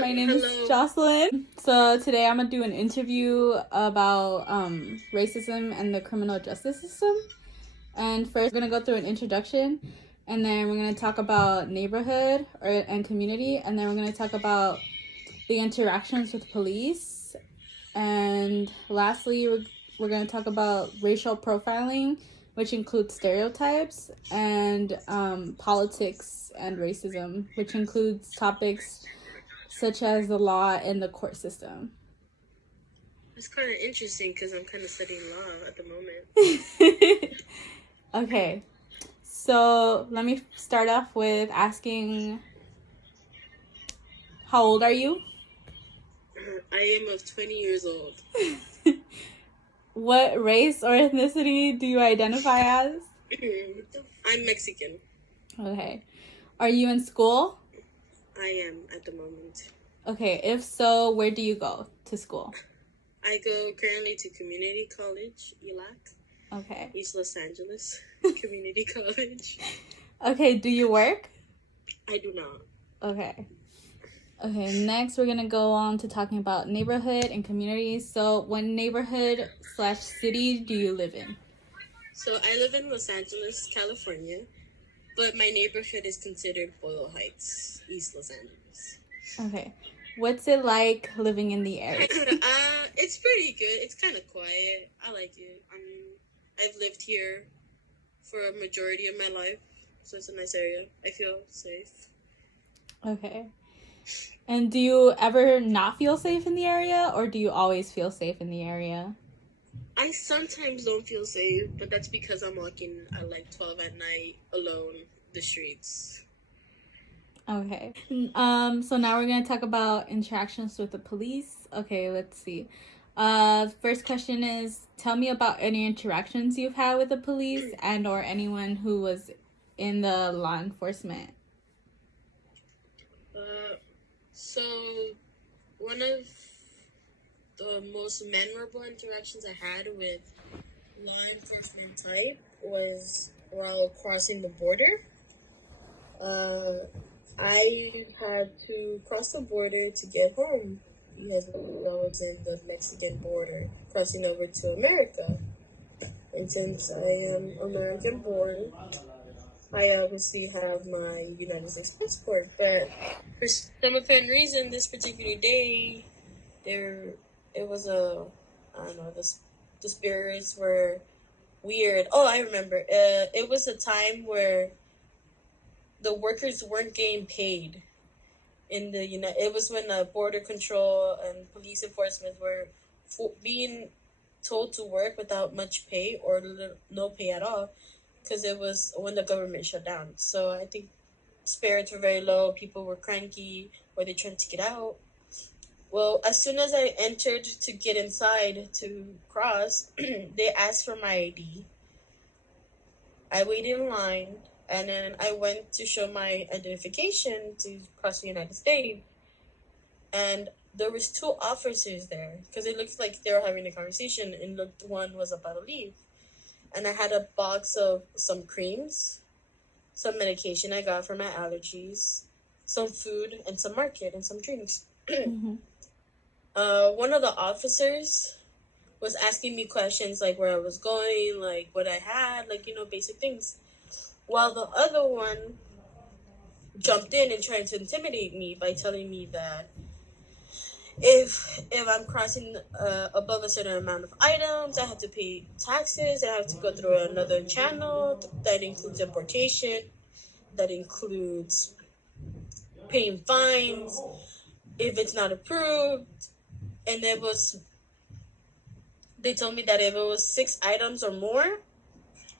My name is Hello. Jocelyn. So today I'm gonna do an interview about racism and the criminal justice system. And first, we're gonna go through an introduction, and then we're gonna talk about neighborhood and community, and then we're gonna talk about the interactions with police, and lastly, we're gonna talk about racial profiling, which includes stereotypes, and politics and racism, which includes topics such as the law and the court system. It's kind of interesting because I'm kind of studying law at the moment. Okay, so let me start off with asking, how old are you? I am of 20 years old. What race or ethnicity do you identify as? I'm Mexican. Okay. Are you in school? I am at the moment. Okay, if so, where do you go to school? I go currently to community college, ELAC, Okay. East Los Angeles Community College. Okay, do you work? I do not. Okay. Okay, next we're gonna go on to talking about neighborhood and communities. So what neighborhood / city do you live in? So I live in Los Angeles, California, but my neighborhood is considered Boyle Heights, East Los Angeles. Okay. What's it like living in the area? It's pretty good. It's kind of quiet. I like it. I've lived here for a majority of my life, so it's a nice area. I feel safe. Okay. And do you ever not feel safe in the area, or do you always feel safe in the area? I sometimes don't feel safe, but that's because I'm walking at like 12 at night alone the streets. Okay. So now we're gonna talk about interactions with the police. Okay, let's see. First question is, tell me about any interactions you've had with the police and or anyone who was in the law enforcement. So one of the most memorable interactions I had with law enforcement type was while crossing the border. I had to cross the border to get home because I was in the Mexican border, crossing over to America. And since I am American born, I obviously have my United States passport. But for some apparent reason, this particular day, it was I don't know, the spirits were weird. Oh, I remember. It was a time where the workers weren't getting paid in the It was when border control and police enforcement were being told to work without much pay or no pay at all, because it was when the government shut down. So I think spirits were very low. People were cranky, or they tried to get out. Well, as soon as I entered to get inside to cross, they asked for my ID. I waited in line, and then I went to show my identification to cross the United States, and there was two officers there because it looked like they were having a conversation, and looked one was about to leave. And I had a box of some creams, some medication I got for my allergies, some food, and some market and some drinks. Mm-hmm. One of the officers was asking me questions like where I was going, like what I had, like, basic things. While the other one jumped in and tried to intimidate me by telling me that if I'm crossing above a certain amount of items, I have to pay taxes. I have to go through another channel that includes importation, that includes paying fines if it's not approved. And they told me that if it was 6 items or more,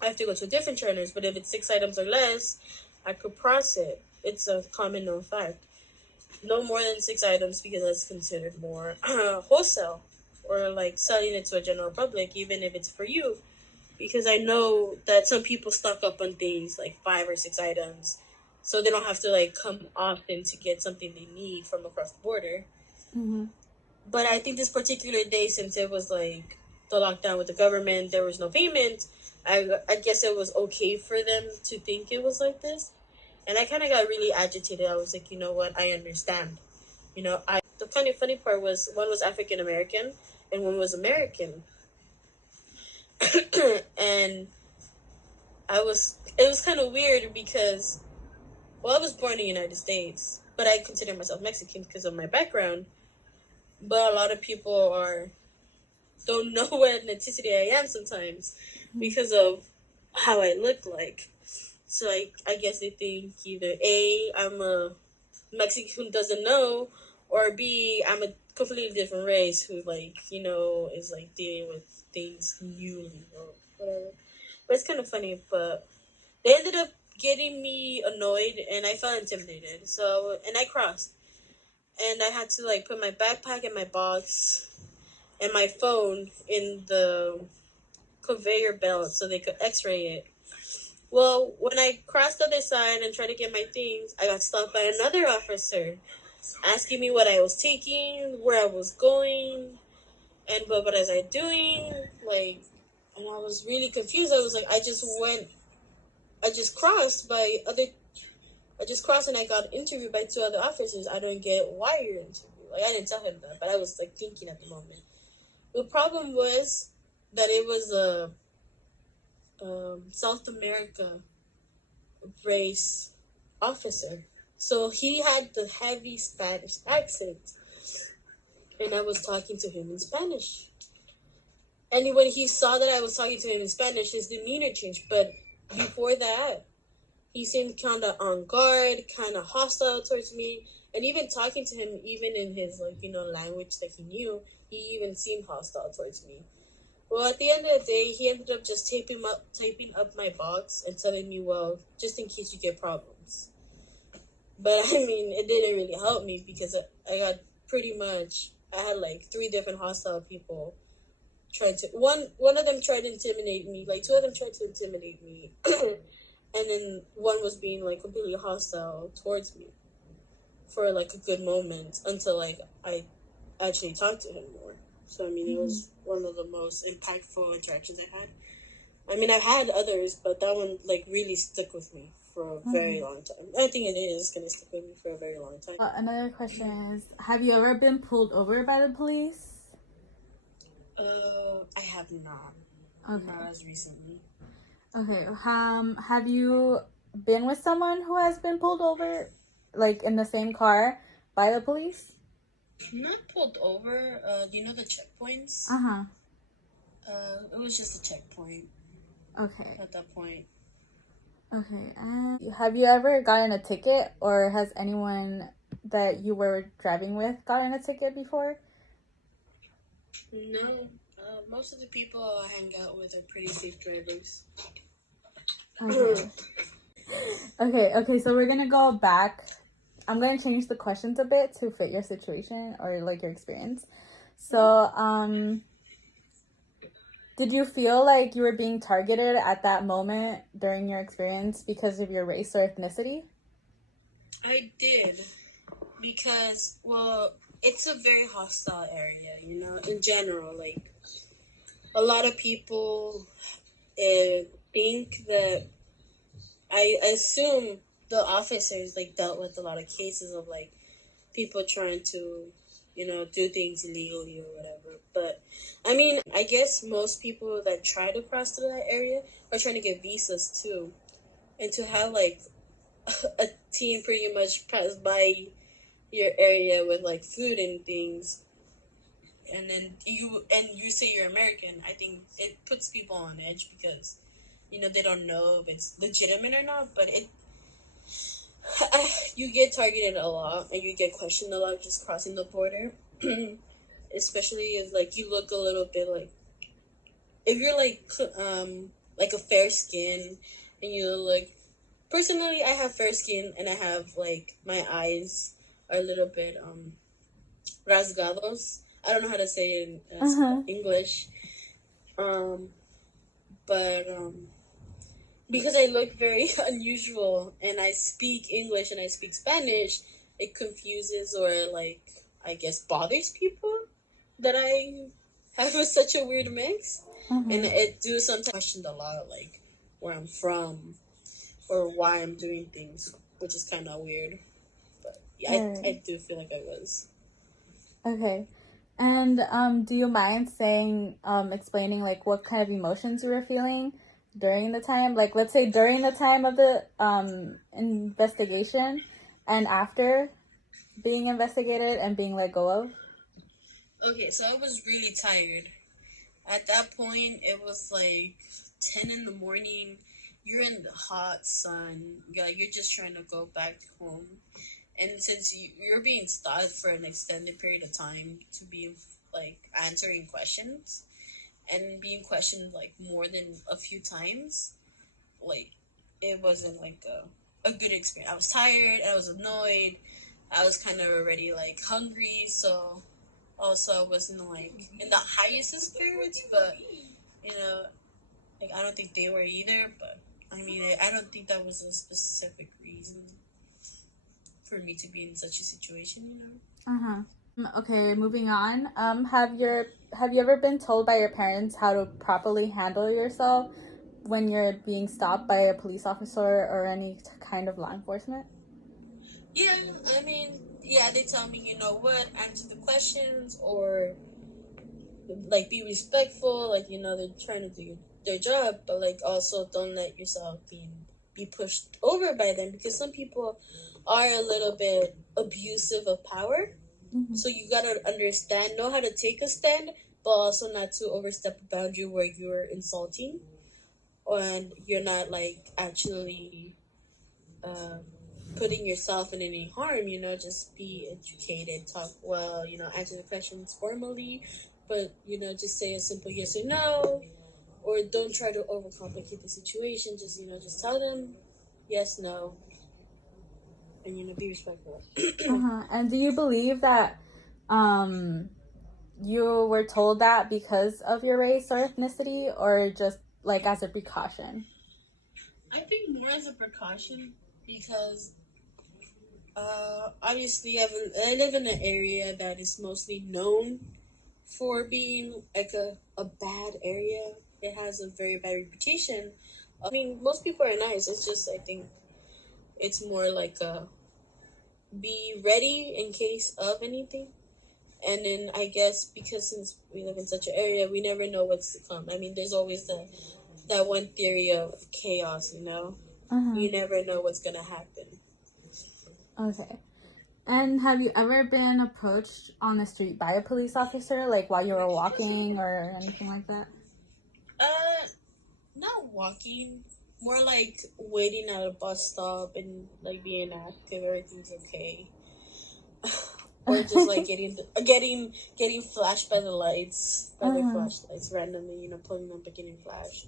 I have to go to different channels. But if it's 6 items or less, I could cross it. It's a common known fact. No more than 6 items, because that's considered more wholesale, or like selling it to a general public, even if it's for you. Because I know that some people stock up on things like 5 or 6 items, so they don't have to like come often to get something they need from across the border. Mm-hmm. But I think this particular day, since it was like the lockdown with the government, there was no payment. I guess it was okay for them to think it was like this. And I kind of got really agitated. I was like, you know what? I understand. You know, the funny part was one was African American and one was American. And it was kind of weird because, well, I was born in the United States, but I consider myself Mexican because of my background. But a lot of people don't know what ethnicity I am sometimes because of how I look like. So I guess they think either A, I'm a Mexican who doesn't know, or B, I'm a completely different race who, like, you know, is like dealing with things newly or whatever. But it's kind of funny, but they ended up getting me annoyed and I felt intimidated. So, and I crossed. And I had to like put my backpack and my box and my phone in the conveyor belt so they could x-ray it. Well, when I crossed the other side and tried to get my things, I got stopped by another officer asking me what I was taking, where I was going, and what was I doing, like, and I was really confused. I was like, I just crossed and I got interviewed by two other officers. I don't get why you're interviewed. Like, I didn't tell him that, but I was like thinking at the moment. The problem was that it was a South America race officer. So he had the heavy Spanish accent. And I was talking to him in Spanish. And when he saw that I was talking to him in Spanish, his demeanor changed. But before that, he seemed kind of on guard, kind of hostile towards me. And even talking to him, even in his, like, you know, language that he knew, he even seemed hostile towards me. Well, at the end of the day, he ended up just taping up my box and telling me, well, just in case you get problems. But I mean, it didn't really help me because I got I had like 3 different hostile people trying to, one of them tried to intimidate me, like 2 of them tried to intimidate me. And then one was being like completely hostile towards me for like a good moment until like I actually talked to him more. So I mean, it was one of the most impactful interactions I had. I mean, I've had others, but that one like really stuck with me for a very long time. I think it is gonna stick with me for a very long time. Another question is, have you ever been pulled over by the police? I have not. Okay. Not as recently. Okay. Have you been with someone who has been pulled over, like in the same car, by the police? Not pulled over. Do you know the checkpoints? Uh-huh. It was just a checkpoint. Okay. At that point. Okay. Have you ever gotten a ticket, or has anyone that you were driving with gotten a ticket before? No. Most of the people I hang out with are pretty safe drivers. Okay. Okay, so we're gonna go back. I'm gonna change the questions a bit to fit your situation or like your experience. So, did you feel like you were being targeted at that moment during your experience because of your race or ethnicity? I did. Because, well, it's a very hostile area, you know, in general. Like, a lot of people think that, I assume the officers, like, dealt with a lot of cases of, like, people trying to, you know, do things illegally or whatever. But, I mean, I guess most people that try to cross through that area are trying to get visas, too. And to have, like, a team pretty much pass by your area with like food and things, and then you say you're American, I think it puts people on edge because, you know, they don't know if it's legitimate or not. But you get targeted a lot and you get questioned a lot just crossing the border. Especially if like you look a little bit like, if you're like a fair skin and you look, personally I have fair skin and I have like my eyes are a little bit rasgados. I don't know how to say it in English. But because I look very unusual and I speak English and I speak Spanish, it confuses or like I guess bothers people that I have such a weird mix. And it do sometimes questioned a lot, like where I'm from or why I'm doing things, which is kind of weird. But yeah, I do feel like I was. Okay. And do you mind saying, explaining like what kind of emotions you were feeling during the time? Like, let's say during the time of the investigation and after being investigated and being let go of? Okay, so I was really tired. At that point, it was like 10 in the morning. You're in the hot sun. You're just trying to go back home. And since you're being stopped for an extended period of time to be like answering questions and being questioned like more than a few times, like it wasn't like a good experience. I was tired, I was annoyed, I was kind of already like hungry, so also I wasn't like in the highest of spirits, but you know, like I don't think they were either, but I mean, I don't think that was a specific reason for me to be in such a situation, you know? Uh-huh. Okay, moving on. Have you ever been told by your parents how to properly handle yourself when you're being stopped by a police officer or any kind of law enforcement? Yeah, I mean, yeah, they tell me, you know what, answer the questions or like be respectful, like, you know, they're trying to do their job, but like also don't let yourself be pushed over by them because some people are a little bit abusive of power. Mm-hmm. So you gotta understand, know how to take a stand, but also not to overstep a boundary where you're insulting and you're not like actually uh, putting yourself in any harm. You know, just be educated, talk well. You know, answer the questions formally, but you know, just say a simple yes or no, or don't try to overcomplicate the situation. Just you know, just tell them yes, no, and you know, be respectful. Uh-huh. And do you believe that um you were told that because of your race or ethnicity or just like as a precaution? I think more as a precaution because obviously I live in an area that is mostly known for being like a bad area. It has a very bad reputation. I mean, most people are nice. It's just I think it's more like a be ready in case of anything. And then I guess because since we live in such an area, we never know what's to come. I mean, there's always that one theory of chaos. You know, Uh-huh. you never know what's gonna happen. Okay. And have you ever been approached on the street by a police officer, like while you were walking or anything like that? Uh, Not walking, more like waiting at a bus stop and like being asked if everything's okay, or just like getting flashed by the lights, by their Uh-huh. flashlights randomly, you know, pulling up and getting flashed.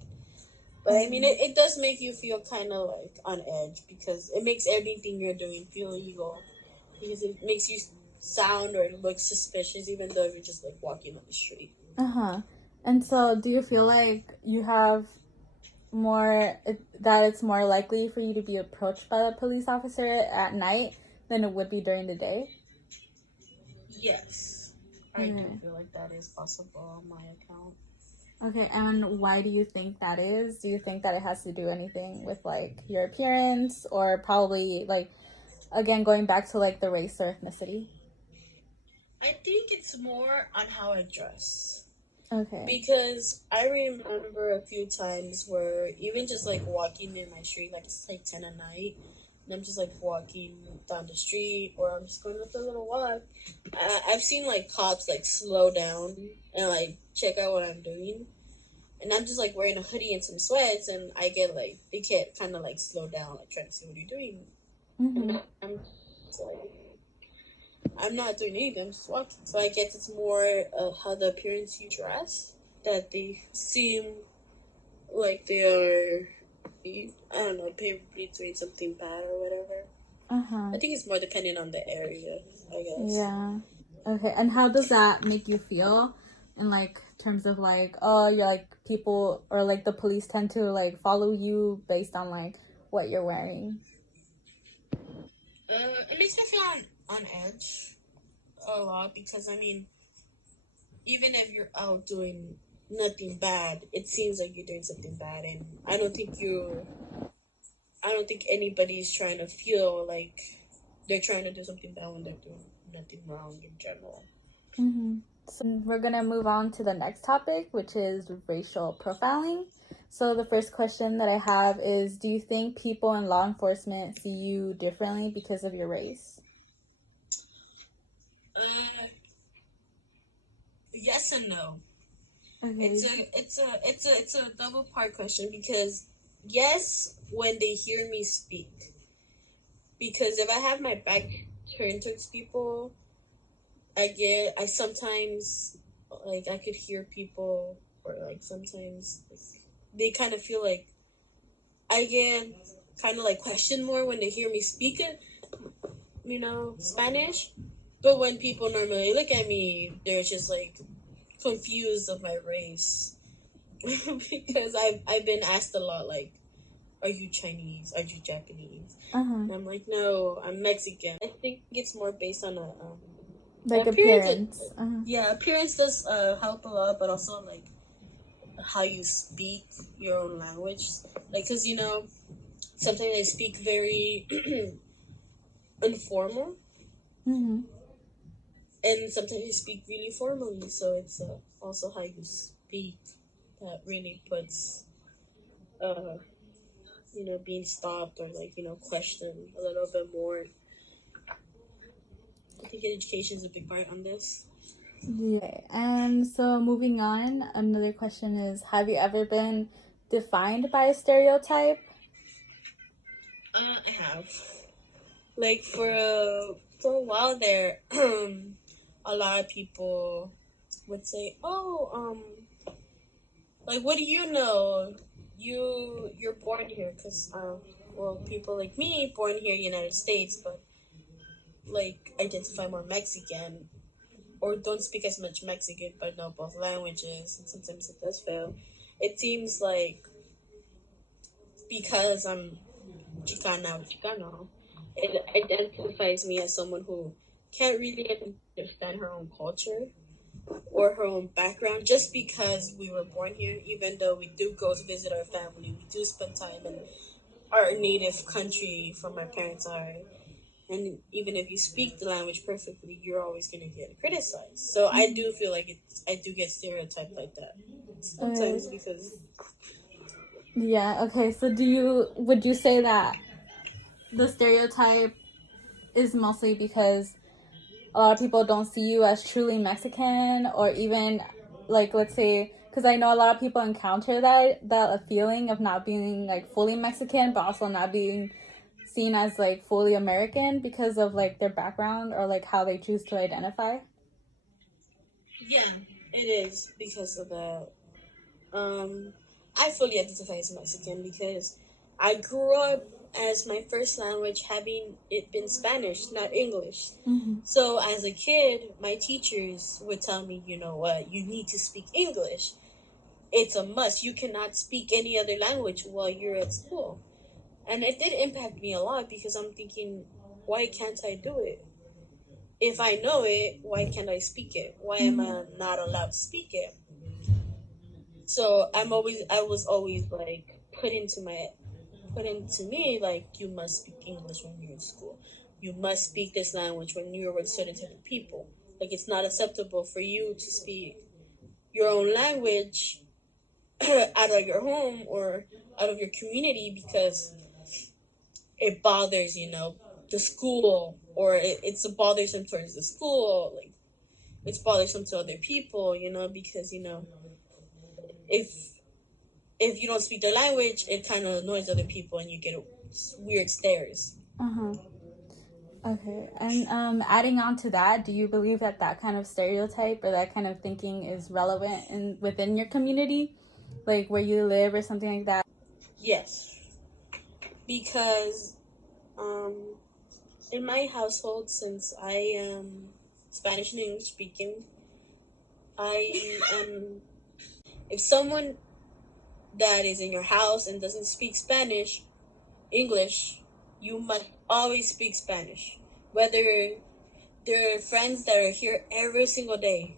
But I mean, Okay. it does make you feel kind of like on edge because it makes everything you're doing feel illegal because it makes you sound or look suspicious even though you're just like walking on the street. Uh-huh. And so do you feel like you have that it's more likely for you to be approached by a police officer at night than it would be during the day? Yes, I do Okay. feel like that is possible on my account. Okay, and why do you think that is? Do you think that it has to do anything with like your appearance or probably like again going back to like the race or ethnicity? I think it's more on how I dress. Okay. Because I remember a few times where even just like walking in my street, like it's like 10 at night, and I'm just like walking down the street or I'm just going for a little walk. I've seen like cops like slow down and like check out what I'm doing. And I'm just like wearing a hoodie and some sweats, and I get like, they get kind of like slow down, like trying to see what you're doing. Mm-hmm. And just, like, I'm not doing anything. I'm just walking. So I guess it's more how the appearance you dress that they seem like they are. I don't know, probably doing something bad or whatever. Uh-huh. I think it's more dependent on the area. I guess. Yeah. Okay. And how does that make you feel in like terms of like, oh, you're like people or like the police tend to like follow you based on like what you're wearing? It makes me feel on edge a lot because I mean, even if you're out doing nothing bad, it seems like you're doing something bad, and I don't think anybody's trying to feel like they're trying to do something bad when they're doing nothing wrong in general. So we're gonna move on to the next topic, which is racial profiling. So the first question that I have is, do you think people in law enforcement see you differently because of your race? Yes and no. Okay. It's a double part question because yes, when they hear me speak, because if I have my back turned towards people, I sometimes like I could hear people, or like sometimes like, they kind of feel like I get kind of like questioned more when they hear me speak it, Spanish. But when people normally look at me, they're just like confused of my race because I've been asked a lot like, are you Chinese? Are you Japanese? And I'm like, no, I'm Mexican. I think it's more based on a Like appearance. appearance. Yeah, appearance does help a lot, but also like how you speak your own language. Like, cause sometimes I speak very informal, and sometimes I speak really formally. So it's also how you speak that really puts, uh, being stopped or like questioned a little bit more. I think education is a big part on this. Yeah. And so moving on, another question is, have you ever been defined by a stereotype? I have. Like for a while there, a lot of people would say, "Oh, like what do you know? You're born here, cause well, people like me born here, United States, but like identify more Mexican, or don't speak as much Mexican, but know both languages, and sometimes it does fail. It seems like because I'm Chicana or Chicano, it identifies me as someone who can't really understand her own culture or her own background just because we were born here, even though we do go to visit our family, we do spend time in our native country from our parents are. And even if you speak the language perfectly, you're always going to get criticized. So I do feel like I do get stereotyped like that sometimes because Yeah, okay. So would you say that the stereotype is mostly because a lot of people don't see you as truly Mexican, or even like, let's say, because I know a lot of people encounter that feeling of not being like fully Mexican but also not being seen as like fully American because of like their background or like how they choose to identify? yeah, it is because of that. I fully identify as Mexican because I grew up as my first language having it been Spanish, not English. So as a kid, my teachers would tell me, you know what, you need to speak English. It's a must. You cannot speak any other language while you're at school. And it did impact me a lot because I'm thinking, why can't I do it? If I know it, why can't I speak it? Why am I not allowed to speak it? So I was always like put into me like you must speak English when you're in school. You must speak this language when you're with certain type of people. Like it's not acceptable for you to speak your own language out of your home or out of your community because it bothers, the school, or it's bothersome towards the school, like it's bothersome to other people, because if if you don't speak the language, it kind of annoys other people and you get weird stares. Okay, and adding on to that, do you believe that that kind of stereotype or that kind of thinking is relevant within your community, like where you live or something like that? Yes, because um, in my household, since I am Spanish and English speaking, I am. If someone that is in your house and doesn't speak English, you must always speak Spanish. Whether there are friends that are here every single day,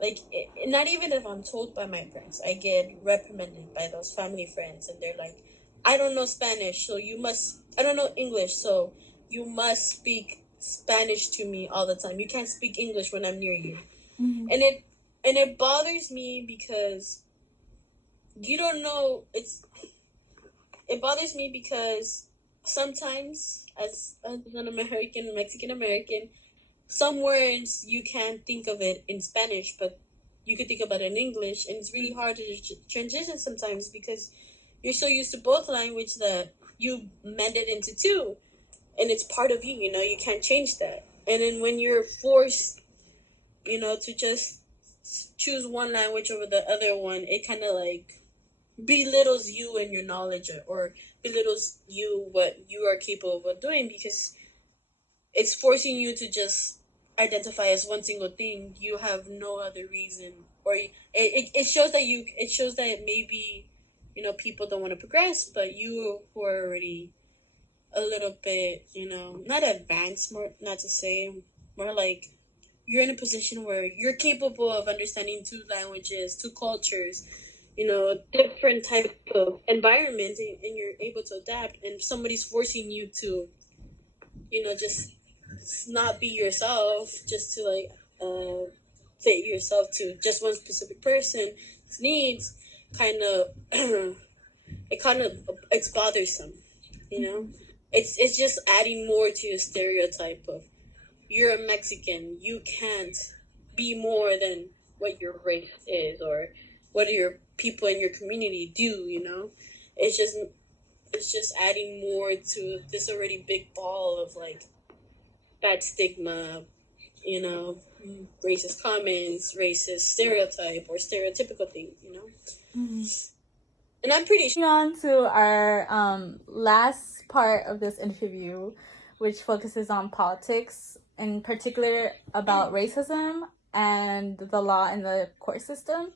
like not even if I'm told by my parents, I get reprimanded by those family friends, and they're like, I don't know Spanish, so you must. I don't know English, so you must speak Spanish to me all the time. You can't speak English when I'm near you. Mm-hmm. And it bothers me because you don't know it bothers me because sometimes as an American, Mexican American, some words you can't think of it in Spanish, but you could think about it in English, and it's really hard to transition sometimes because you're so used to both language that you mend it into two, and it's part of you. You can't change that. And then when you're forced, to just choose one language over the other one, it kind of like belittles you and your knowledge, or belittles you what you are capable of doing, because it's forcing you to just identify as one single thing. You have no other reason, or it shows that maybe people don't want to progress, but you who are already a little bit not advanced, more not to say, more like you're in a position where you're capable of understanding two languages, two cultures, different type of environments, and you're able to adapt, and somebody's forcing you to just not be yourself, just to like fit yourself to just one specific person's needs. Kind of it's bothersome. It's just adding more to a stereotype of, you're a Mexican, you can't be more than what your race is, or what your people in your community do. It's just adding more to this already big ball of like bad stigma, racist comments, racist stereotype, or stereotypical thing. Mm-hmm. And I'm pretty sure. On to our last part of this interview, which focuses on politics, in particular about racism and the law and the court system.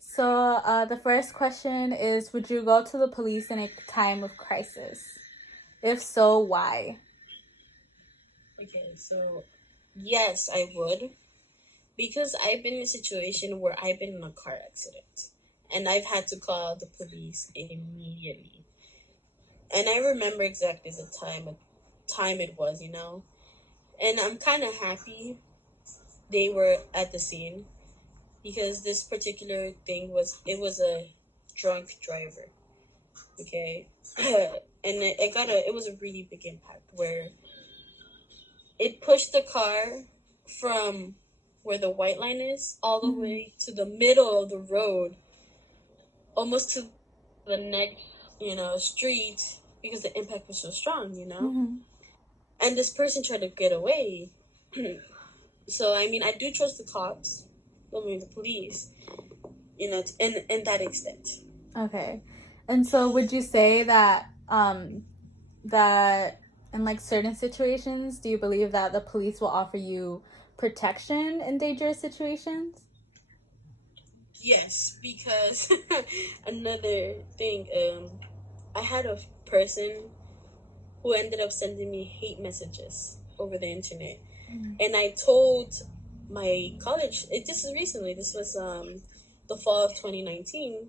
So the first question is, would you go to the police in a time of crisis? If so, why? Okay, so yes, I would. Because I've been in a situation where I've been in a car accident, and I've had to call the police immediately. And I remember exactly the time it was, And I'm kind of happy they were at the scene, because this particular thing was a drunk driver. Okay. And it was a really big impact, where it pushed the car from where the white line is all the way to the middle of the road, almost to the next street, because the impact was so strong. And this person tried to get away. So I mean, I do trust the cops, the police, in that extent. Okay. And so would you say that that in like certain situations, do you believe that the police will offer you protection in dangerous situations? Yes, because another thing, I had a person who ended up sending me hate messages over the internet. And I told my college, this is recently, this was the fall of 2019,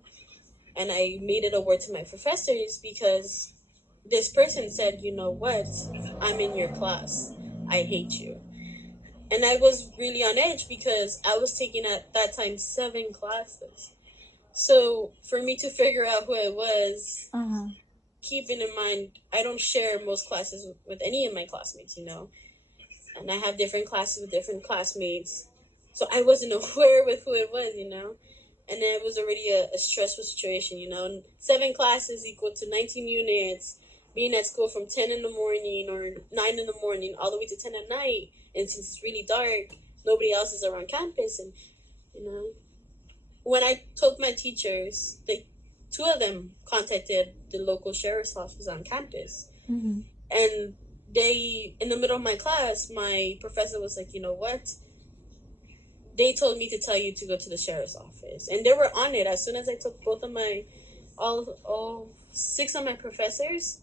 and I made it aware to my professors, because this person said, you know what, I'm in your class, I hate you. And I was really on edge, because I was taking at that time 7 classes. So for me to figure out who it was, keeping in mind, I don't share most classes with any of my classmates, and I have different classes with different classmates. So I wasn't aware with who it was, and then it was already a stressful situation, 7 classes equal to 19 units, being at school from 10 in the morning or 9 in the morning all the way to 10 at night. And since it's really dark, nobody else is around campus. And, when I told my teachers, 2 of them contacted the local sheriff's office on campus. And they, in the middle of my class, my professor was like, you know what? They told me to tell you to go to the sheriff's office. And they were on it. As soon as I took both of all 6 of my professors,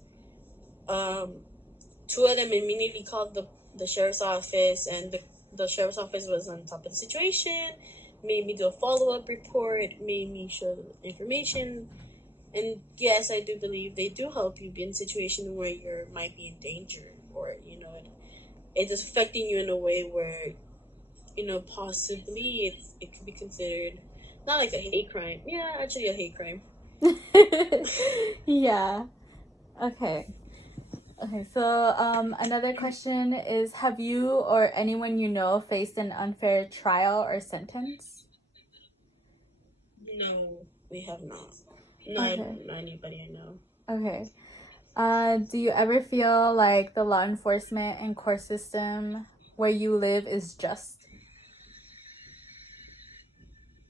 2 of them immediately called the sheriff's office, and the sheriff's office was on top of the situation, made me do a follow-up report, made me show information. And yes, I do believe they do help you be in a situation where you might be in danger, or it is affecting you in a way where, possibly it could be considered not like a hate crime. Yeah, actually a hate crime. Yeah. Okay. Okay, so another question is, have you or anyone you know faced an unfair trial or sentence? No, we have not. Okay. Not anybody I know. Okay. Do you ever feel like the law enforcement and court system where you live is just?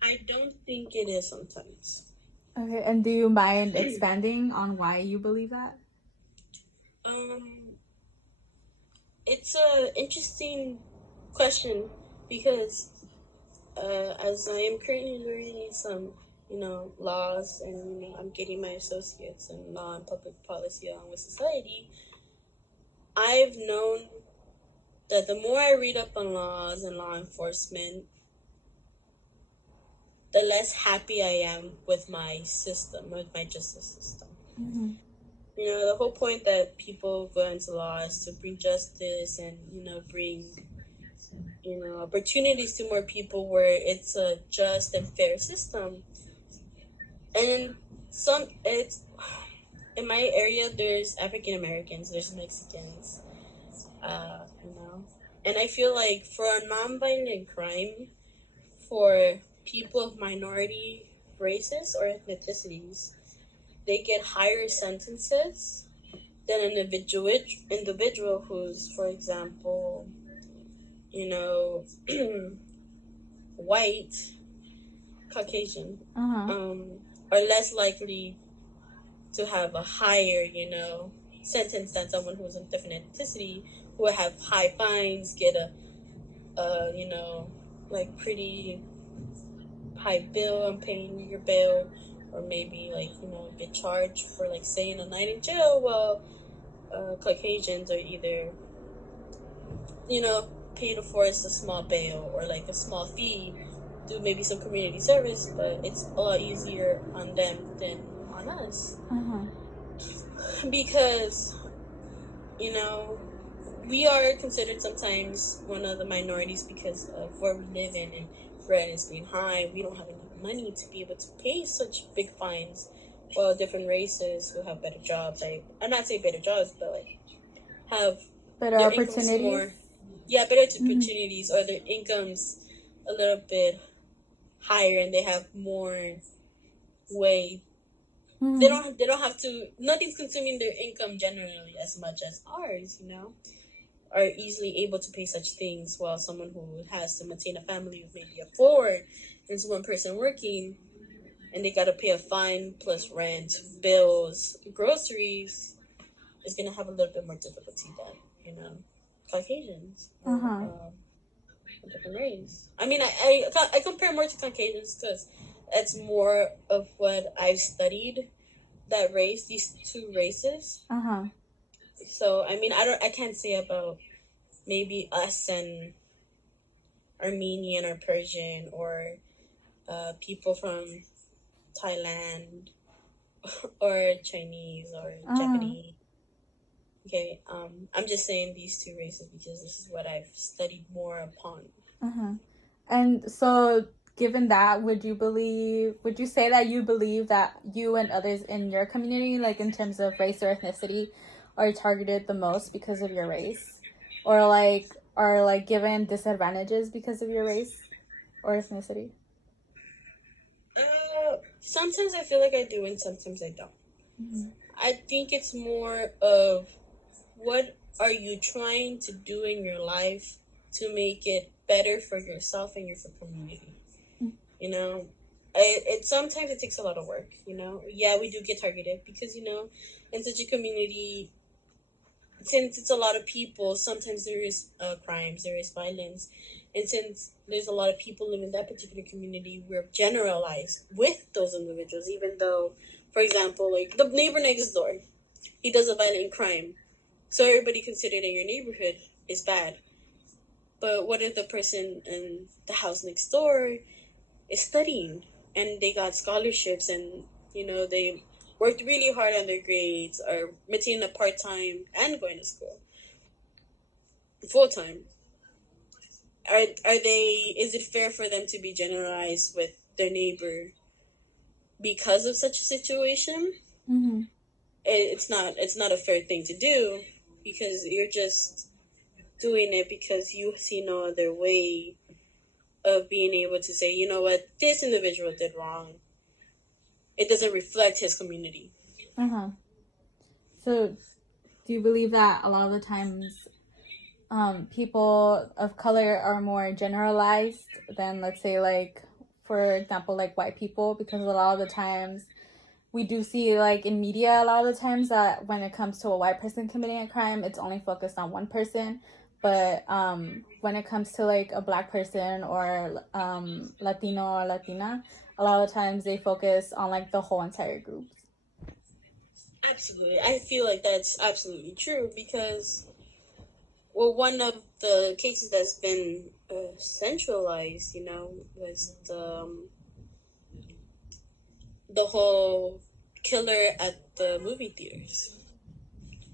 I don't think it is sometimes. Okay, and do you mind expanding on why you believe that? Um, it's a interesting question because as I am currently learning some, laws, and I'm getting my associates in law and public policy along with society. I've known that the more I read up on laws and law enforcement, the less happy I am with my system, with my justice system. Mm-hmm. The whole point that people go into law is to bring justice and, bring, opportunities to more people where it's a just and fair system. And it's, in my area, there's African Americans, there's Mexicans, and I feel like for a non-violent crime, for people of minority races or ethnicities, they get higher sentences than an individual who's, for example, white, Caucasian, Uh-huh. are less likely to have a higher, sentence than someone who's a different ethnicity, who will have high fines, get like pretty high bill on paying your bail, or maybe like, get charged for like staying a night in jail. Well, Caucasians are either, paying to force a small bail or like a small fee, do maybe some community service, but it's a lot easier on them than on us. Uh-huh. Because, we are considered sometimes one of the minorities because of where we live in, and rent is being high. We don't have enough money to be able to pay such big fines. While different races who have better jobs, I'm not saying better jobs, but like have Better their incomes opportunities? more, better opportunities, Mm-hmm. or their incomes a little bit higher, and they have more way. Mm-hmm. They don't have to. Nothing's consuming their income generally as much as ours. Are easily able to pay such things, while someone who has to maintain a family of maybe a four, there's one person working, and they got to pay a fine plus rent, bills, groceries, is going to have a little bit more difficulty than, Caucasians or Uh-huh. a different race. I mean, I compare more to Caucasians because it's more of what I've studied, that race, these two races. Uh-huh. So, I mean, I can't say about maybe us and Armenian or Persian, or people from Thailand or Chinese or Uh-huh. Japanese. Okay, I'm just saying these two races because this is what I've studied more upon. Uh-huh. And so, given that, would you say that you believe that you and others in your community, like in terms of race or ethnicity, are targeted the most because of your race? Or like are like given disadvantages because of your race or ethnicity? Sometimes I feel like I do, and sometimes I don't. Mm-hmm. I think it's more of what are you trying to do in your life to make it better for yourself and your community. It sometimes it takes a lot of work. Yeah, we do get targeted because in such a community, since it's a lot of people, sometimes there is crimes, there is violence, and since there's a lot of people living in that particular community, we're generalized with those individuals, even though, for example, like the neighbor next door, he does a violent crime, so everybody considered in your neighborhood is bad. But what if the person in the house next door is studying, and they got scholarships, and they worked really hard on their grades, or maintaining a part-time and going to school? full time. Are they? Is it fair for them to be generalized with their neighbor because of such a situation? Mm-hmm. It's not a fair thing to do, because you're just doing it because you see no other way of being able to say, you know what, this individual did wrong. It doesn't reflect his community. Uh-huh. So do you believe that a lot of the times people of color are more generalized than, let's say, like, for example, like white people? Because a lot of the times we do see, like, in media, a lot of the times that when it comes to a white person committing a crime, it's only focused on one person. But when it comes to like a black person or Latino or Latina, a lot of times they focus on like the whole entire group. Absolutely. I feel like that's absolutely true because, well, one of the cases that's been centralized, was the whole killer at the movie theaters.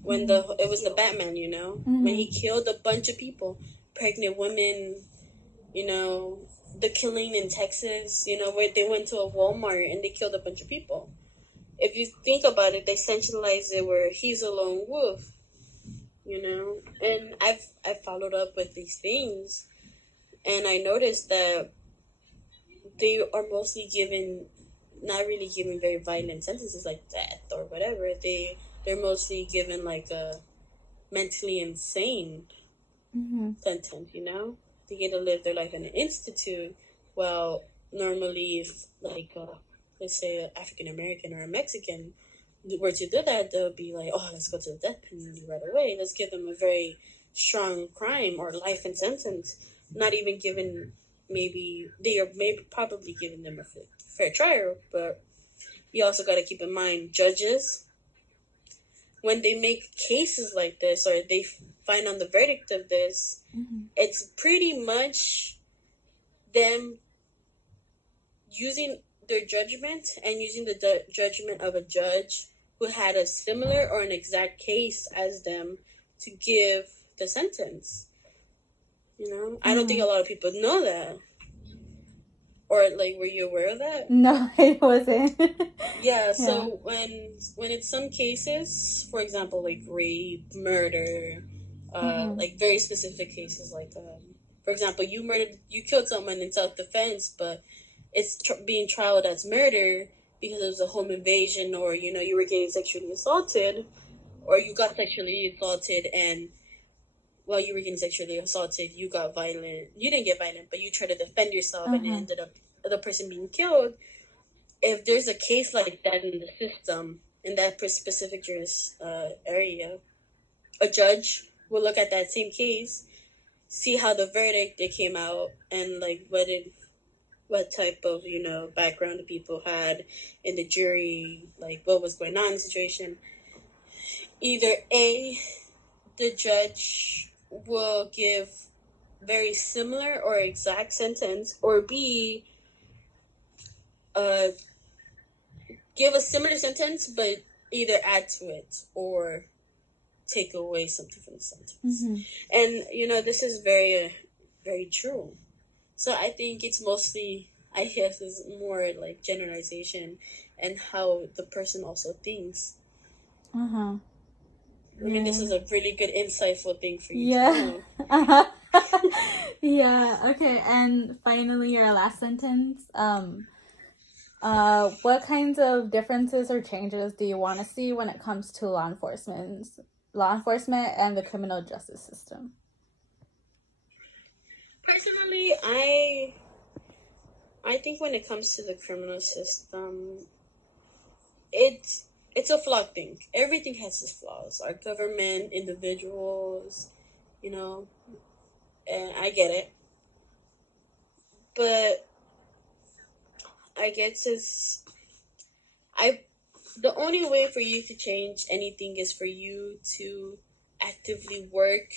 When it was the Batman, when he killed a bunch of people, pregnant women, the killing in Texas, where they went to a Walmart and they killed a bunch of people. If you think about it, they centralized it where he's a lone wolf, And I've followed up with these things, and I noticed that they are mostly not really given very violent sentences like death or whatever. They're mostly given like a mentally insane sentence. They get to live their life in an institute. Well, normally, if like let's say an African American or a Mexican were to do that, they'll be like, oh, let's go to the death penalty right away. Let's give them a very strong crime or life in sentence. Not even given, maybe they are maybe probably giving them a fair trial, but you also got to keep in mind judges, when they make cases like this or they find on the verdict of this, it's pretty much them using their judgment and using the judgment of a judge who had a similar or an exact case as them to give the sentence. I don't think a lot of people know that. Or like, were you aware of that? No, I wasn't. Yeah, so when it's some cases, for example, like rape, murder, like very specific cases, like for example, you killed someone in self-defense, but it's being trialed as murder because it was a home invasion, or you were getting sexually assaulted, or you got sexually assaulted, and while you were getting sexually assaulted, you got violent. You didn't get violent, but you tried to defend yourself, and it ended up the person being killed. If there's a case like that in the system, in that specific area, a judge will look at that same case, see how the verdict it came out, and like what type of background the people had in the jury, like what was going on in the situation. Either A, the judge will give very similar or exact sentence, or B, give a similar sentence but either add to it or take away something from the sentence. And this is very very true. So I think it's mostly, I guess, is more like generalization and how the person also thinks. I mean, this is a really good insightful thing for you to know. Yeah, okay, and finally our last sentence. What kinds of differences or changes do you want to see when it comes to law enforcement and the criminal justice system? Personally, I think when it comes to the criminal system, it's a flawed thing. Everything has its flaws. Our government, individuals, and I get it. But I guess the only way for you to change anything is for you to actively work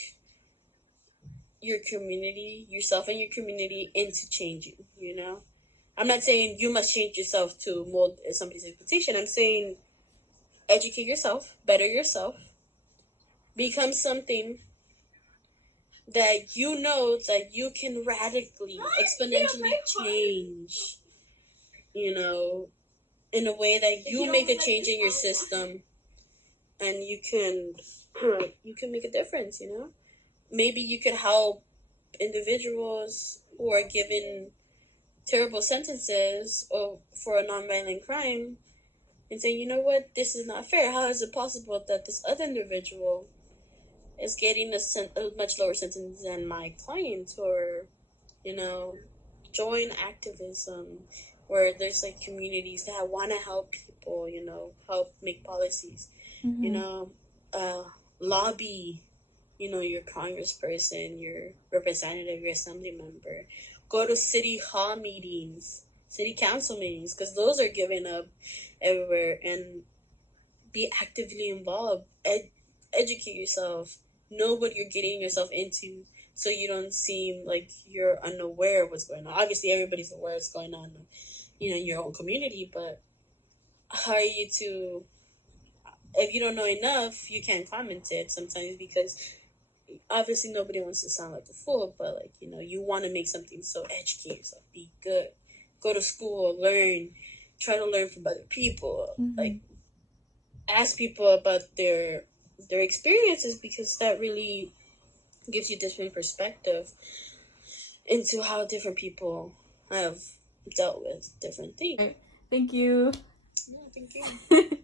your community, yourself and your community into changing, I'm not saying you must change yourself to mold somebody's expectation. I'm saying educate yourself, better yourself, become something that you know that you can radically, exponentially change, you know, in a way that you make a change in your system, and you can make a difference, you know. Maybe you could help individuals who are given terrible sentences or for a nonviolent crime, and say, you know what, this is not fair. How is it possible that this other individual is getting a much lower sentence than my client? Or, you know, join activism where there's like communities that want to help people, you know, help make policies, you know, lobby, you know, your congressperson, your representative, your assembly member. Go to city hall meetings, city council meetings, because those are given up everywhere, and be actively involved. Educate yourself. Know what you're getting yourself into, so you don't seem like you're unaware of what's going on. Obviously, everybody's aware what's going on, you know, in your own community, but how are you to, if you don't know enough, you can't comment it sometimes, because obviously nobody wants to sound like a fool, but like, you know, you want to make something, so educate yourself, be good, go to school, learn, try to learn from other people, like ask people about their experiences, because that really gives you different perspective into how different people have dealt with different things. Thank you. Yeah, thank you.